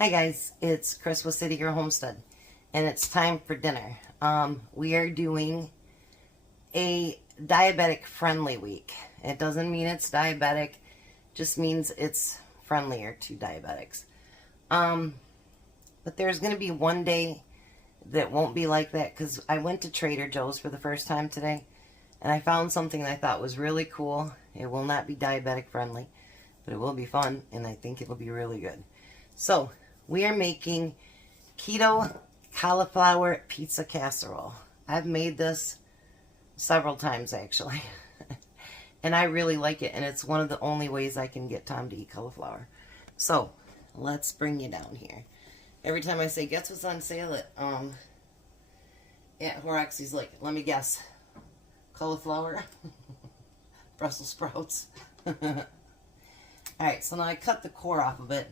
Hi guys, it's Chris with City Girl Homestead, and it's time for dinner. We are doing a diabetic friendly week. It doesn't mean it's diabetic, just means it's friendlier to diabetics. But there's going to be one day that won't be like that, because I went to Trader Joe's for the first time today, and I found something that I thought was really cool. It will not be diabetic friendly, but it will be fun, and I think it'll be really good. So, we are making keto cauliflower pizza casserole. I've made this several times actually. And I really like it, and it's one of the only ways I can get Tom to eat cauliflower. So, let's bring you down here. Every time I say, guess what's on sale at Horrocks, he's like, let me guess. Cauliflower? Brussels sprouts? Alright, so now I cut the core off of it.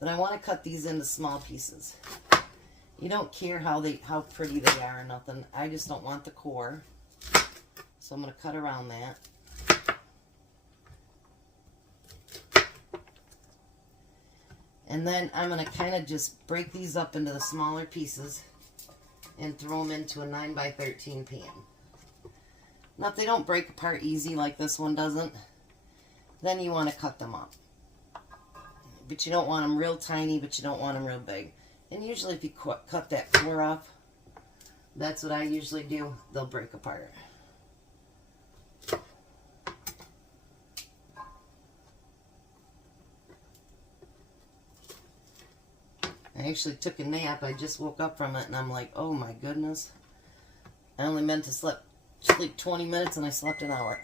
But I want to cut these into small pieces. You don't care how pretty they are or nothing. I just don't want the core. So I'm going to cut around that. And then I'm going to kind of just break these up into the smaller pieces and throw them into a 9x13 pan. Now if they don't break apart easy like this one doesn't, then you want to cut them up. But you don't want them real tiny, but you don't want them real big. And usually if you cut that core off, that's what I usually do, they'll break apart. I actually took a nap. I just woke up from it and I'm like, oh my goodness. I only meant to sleep 20 minutes and I slept an hour.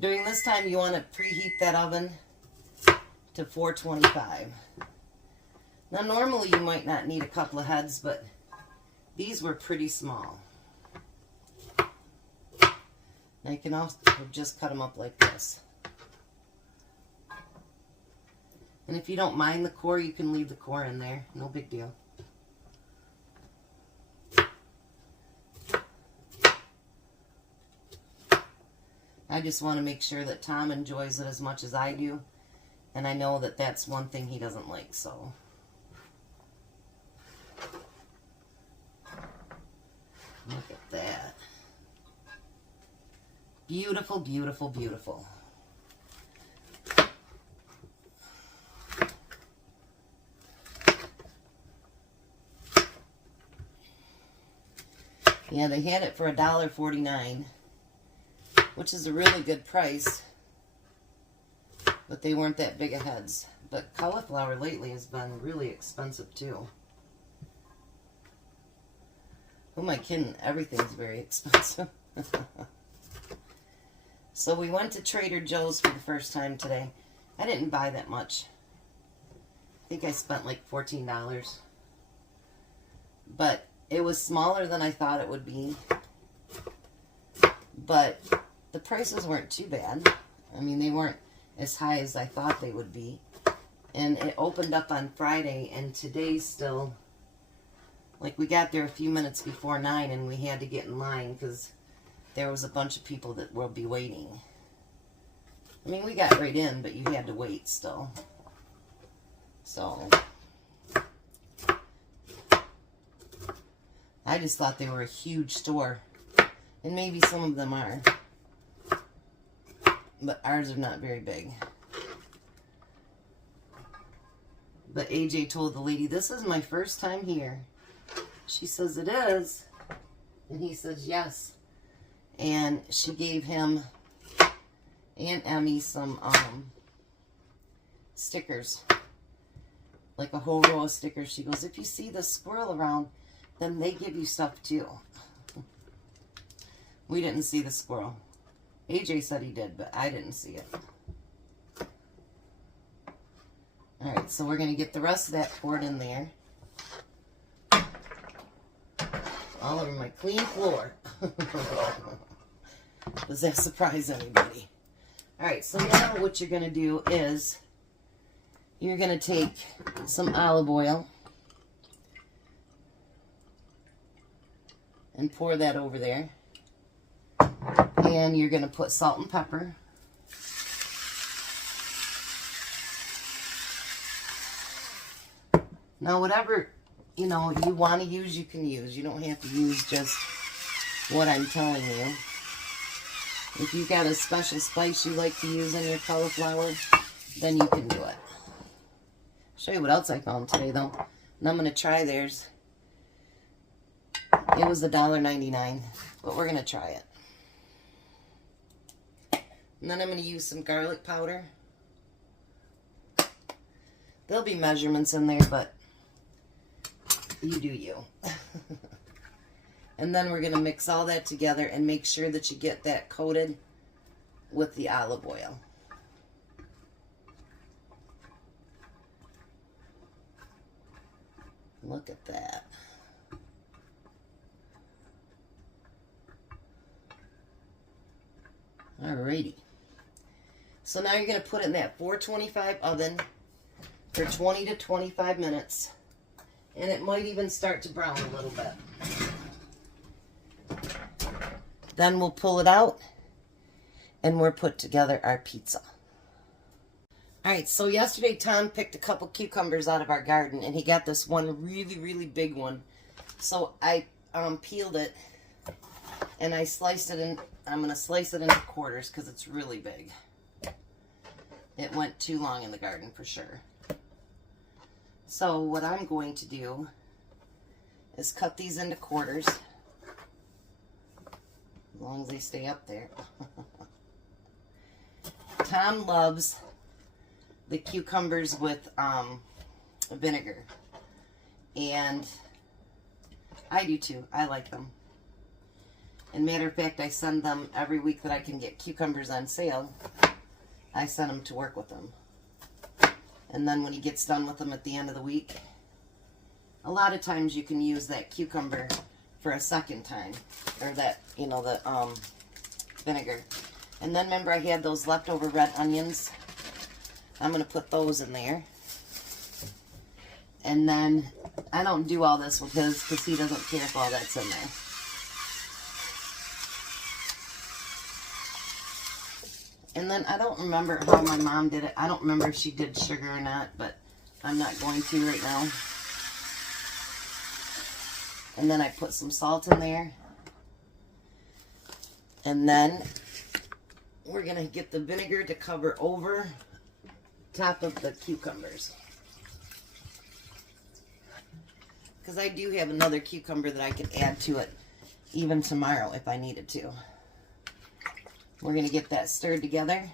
During this time, you want to preheat that oven to 425. Now, normally you might not need a couple of heads, but these were pretty small. Now, you can also just cut them up like this. And if you don't mind the core, you can leave the core in there. No big deal. I just want to make sure that Tom enjoys it as much as I do. And I know that that's one thing he doesn't like, so. Look at that. Beautiful, beautiful, beautiful. Yeah, they had it for $1.49. Which is a really good price, but they weren't that big of heads. But cauliflower lately has been really expensive too. Who am I kidding? Everything's very expensive. So we went to Trader Joe's for the first time today. I didn't buy that much. I think I spent like $14. But it was smaller than I thought it would be. But the prices weren't too bad. I mean, they weren't as high as I thought they would be. And it opened up on Friday, and today's still, like, we got there a few minutes before 9, and we had to get in line because there was a bunch of people that will be waiting. I mean, we got right in, but you had to wait still. So, I just thought they were a huge store. And maybe some of them are. But ours are not very big. But AJ told the lady, this is my first time here. She says, it is. And he says, yes. And she gave him and Emmy some stickers. Like a whole row of stickers. She goes, if you see the squirrel around, then they give you stuff too. We didn't see the squirrel. AJ said he did, but I didn't see it. Alright, so we're going to get the rest of that poured in there. All over my clean floor. Does that surprise anybody? Alright, so now what you're going to do is you're going to take some olive oil and pour that over there. And you're going to put salt and pepper. Now, whatever, you know, you want to use, you can use. You don't have to use just what I'm telling you. If you've got a special spice you like to use in your cauliflower, then you can do it. I'll show you what else I found today, though. And I'm going to try theirs. It was $1.99, but we're going to try it. And then I'm going to use some garlic powder. There'll be measurements in there, but you do you. And then we're going to mix all that together and make sure that you get that coated with the olive oil. Look at that. Alrighty. So now you're going to put it in that 425 oven for 20 to 25 minutes. And it might even start to brown a little bit. Then we'll pull it out and we'll put together our pizza. Alright, so yesterday Tom picked a couple cucumbers out of our garden and he got this one really, really big one. So I peeled it and I sliced it in. I'm going to slice it into quarters because it's really big. It went too long in the garden for sure. So what I'm going to do is cut these into quarters. As long as they stay up there. Tom loves the cucumbers with vinegar. And I do too. I like them. And matter of fact, I send them every week that I can get cucumbers on sale. I send them to work with them. And then when he gets done with them at the end of the week, a lot of times you can use that cucumber for a second time. Or that, you know, the vinegar. And then remember I had those leftover red onions. I'm going to put those in there. And then I don't do all this with his because he doesn't care if all that's in there. And then I don't remember how my mom did it. I don't remember if she did sugar or not, but I'm not going to right now. And then I put some salt in there. And then we're going to get the vinegar to cover over top of the cucumbers. Because I do have another cucumber that I could add to it even tomorrow if I needed to. We're going to get that stirred together.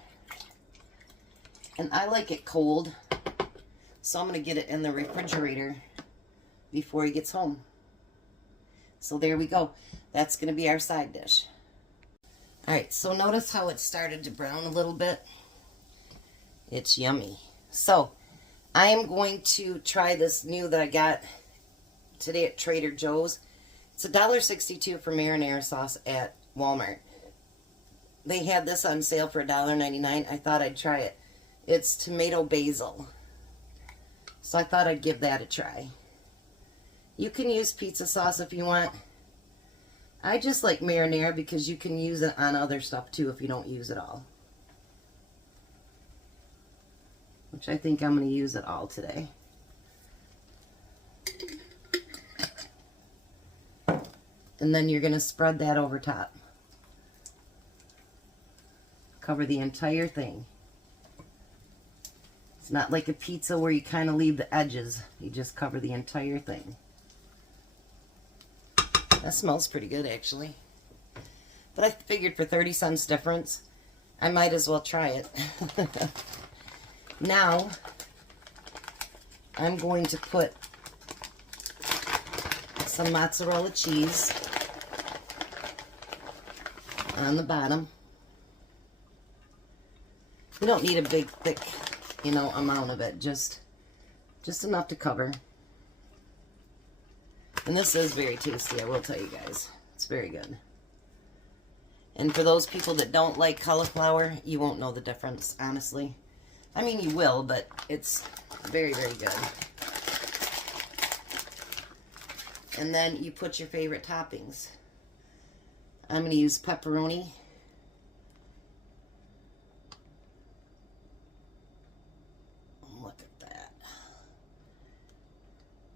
And I like it cold. So I'm going to get it in the refrigerator before he gets home. So there we go. That's going to be our side dish. Alright, so notice how it started to brown a little bit. It's yummy. So I am going to try this new that I got today at Trader Joe's. It's $1.62 for marinara sauce at Walmart. They had this on sale for $1.99. I thought I'd try it. It's tomato basil. So I thought I'd give that a try. You can use pizza sauce if you want. I just like marinara because you can use it on other stuff too if you don't use it all. Which I think I'm going to use it all today. And then you're going to spread that over top. Cover the entire thing. It's not like a pizza where you kind of leave the edges. You just cover the entire thing. That smells pretty good actually. But I figured for 30 cents difference, I might as well try it. Now, I'm going to put some mozzarella cheese on the bottom. You don't need a big, thick, you know, amount of it. Just enough to cover. And this is very tasty, I will tell you guys. It's very good. And for those people that don't like cauliflower, you won't know the difference, honestly. I mean, you will, but it's very, very good. And then you put your favorite toppings. I'm going to use pepperoni. Look at that.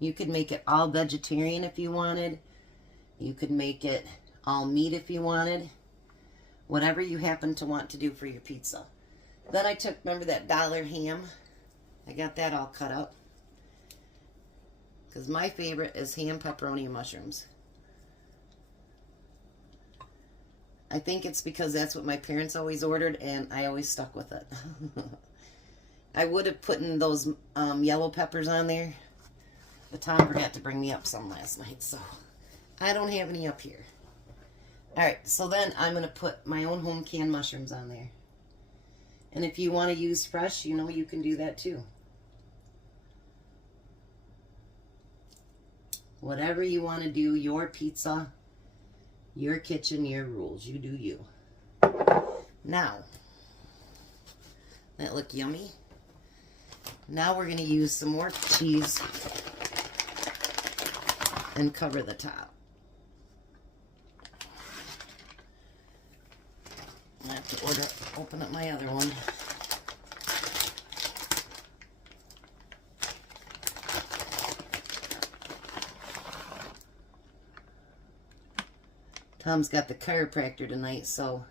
You could make it all vegetarian if you wanted. You could make it all meat if you wanted. Whatever you happen to want to do for your pizza. Then I took, remember that dollar ham? I got that all cut up. Because my favorite is ham, pepperoni, and mushrooms. I think it's because that's what my parents always ordered, and I always stuck with it. I would have put in those yellow peppers on there, but Tom forgot to bring me up some last night, so I don't have any up here. Alright, so then I'm going to put my own home canned mushrooms on there. And if you want to use fresh, you know, you can do that too. Whatever you want to do, your pizza, your kitchen, your rules. You do you. Now, that look yummy. Now we're going to use some more cheese and cover the top. I have to open up my other one. Tom's got the chiropractor tonight, so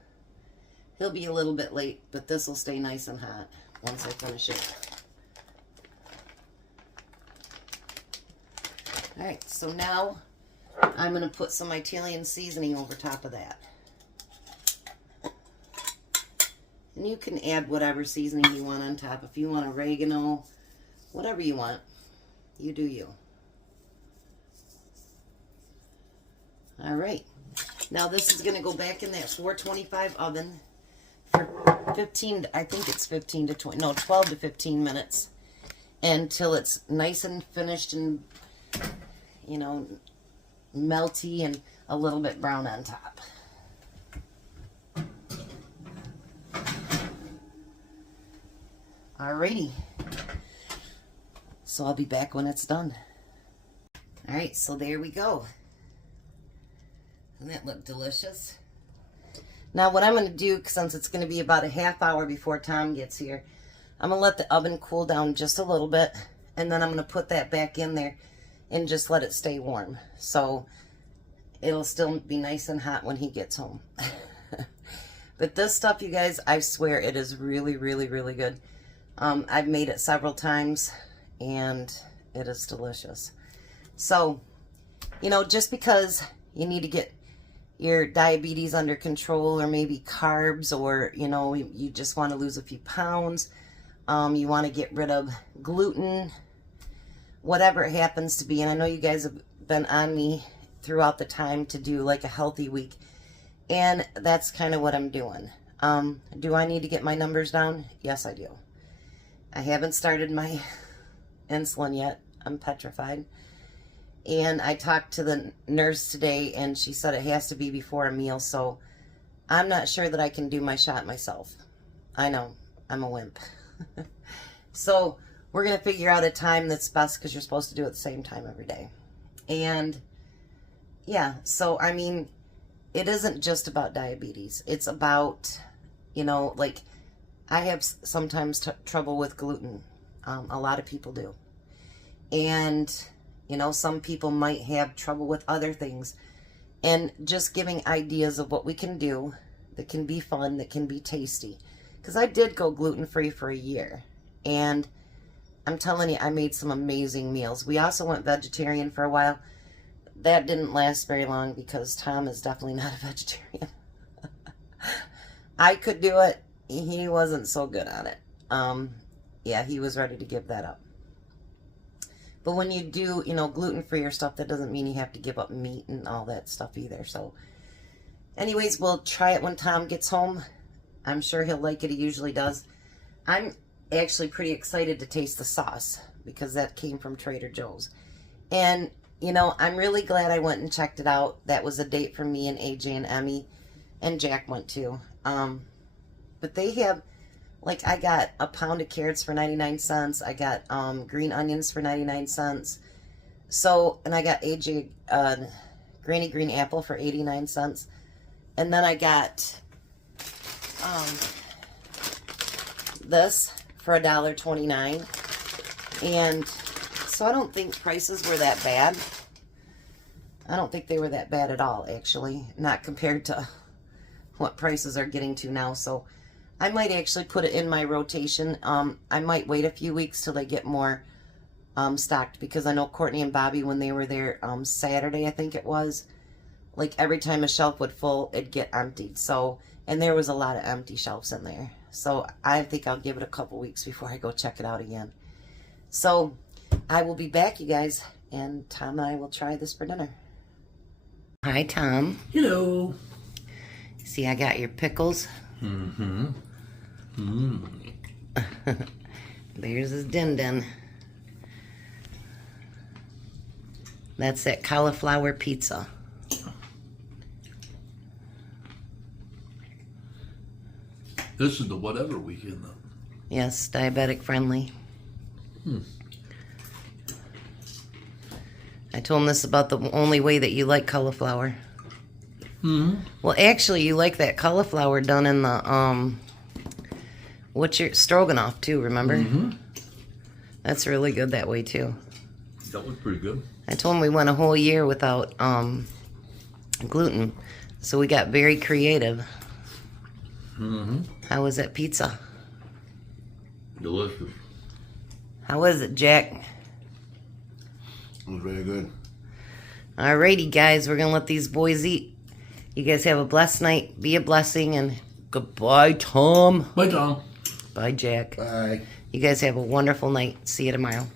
he'll be a little bit late, but this will stay nice and hot once I finish it. Alright, so now I'm going to put some Italian seasoning over top of that. And you can add whatever seasoning you want on top. If you want oregano, whatever you want, you do you. Alright. Now this is going to go back in that 425 oven for 15, I think it's 15 to 20, no, 12 to 15 minutes until it's nice and finished and, you know, melty and a little bit brown on top. Alrighty. So I'll be back when it's done. Alright, so there we go. Doesn't that look delicious? Now what I'm going to do, since it's going to be about a half hour before Tom gets here, I'm going to let the oven cool down just a little bit, and then I'm going to put that back in there and just let it stay warm. So it'll still be nice and hot when he gets home. But this stuff, you guys, I swear it is really, really, really good. I've made it several times, and it is delicious. So, you know, just because you need to get your diabetes under control, or maybe carbs, or, you know, you just want to lose a few pounds, you want to get rid of gluten, whatever it happens to be. And I know you guys have been on me throughout the time to do like a healthy week, and that's kind of what I'm doing. Do I need to get my numbers down? Yes, I do. I haven't started my insulin yet. I'm petrified. And I talked to the nurse today, and she said it has to be before a meal, so I'm not sure that I can do my shot myself. I know, I'm a wimp. So we're going to figure out a time that's best, because you're supposed to do it at the same time every day. And yeah, so I mean, it isn't just about diabetes. It's about, you know, like, I have sometimes trouble with gluten. A lot of people do. And, you know, some people might have trouble with other things. And just giving ideas of what we can do that can be fun, that can be tasty. Because I did go gluten-free for a year. And I'm telling you, I made some amazing meals. We also went vegetarian for a while. That didn't last very long because Tom is definitely not a vegetarian. I could do it. He wasn't so good at it. Yeah, he was ready to give that up. But when you do, you know, gluten-free or stuff, that doesn't mean you have to give up meat and all that stuff either. So, anyways, we'll try it when Tom gets home. I'm sure he'll like it. He usually does. I'm actually pretty excited to taste the sauce because that came from Trader Joe's. And, you know, I'm really glad I went and checked it out. That was a date for me and AJ and Emmy. And Jack went too. But they have, like, I got a pound of carrots for 99 cents. I got green onions for 99 cents. So, and I got AJ granny green apple for 89 cents. And then I got this for $1.29. And So I don't think prices were that bad. I don't think they were that bad at all, actually. Not compared to what prices are getting to now. So I might actually put it in my rotation. I might wait a few weeks till they get more stocked, because I know Courtney and Bobby, when they were there Saturday, I think it was, like every time a shelf would full, it'd get emptied. So, and there was a lot of empty shelves in there. So I think I'll give it a couple weeks before I go check it out again. So I will be back, you guys, and Tom and I will try this for dinner. Hi, Tom. Hello. See, I got your pickles. Mm-hmm. There's his din-din. That's that cauliflower pizza. This is the whatever weekend, though. Yes, diabetic friendly. I told him this about the only way that you like cauliflower. Well, actually, you like that cauliflower done in the, what's your, stroganoff, too, remember? That's really good that way, too. That was pretty good. I told him we went a whole year without gluten, so we got very creative. How was that pizza? Delicious. How was it, Jack? It was very good. Alrighty, guys, we're gonna let these boys eat. You guys have a blessed night. Be a blessing, and goodbye, Tom. Bye, Tom. Bye, Jack. Bye. You guys have a wonderful night. See you tomorrow.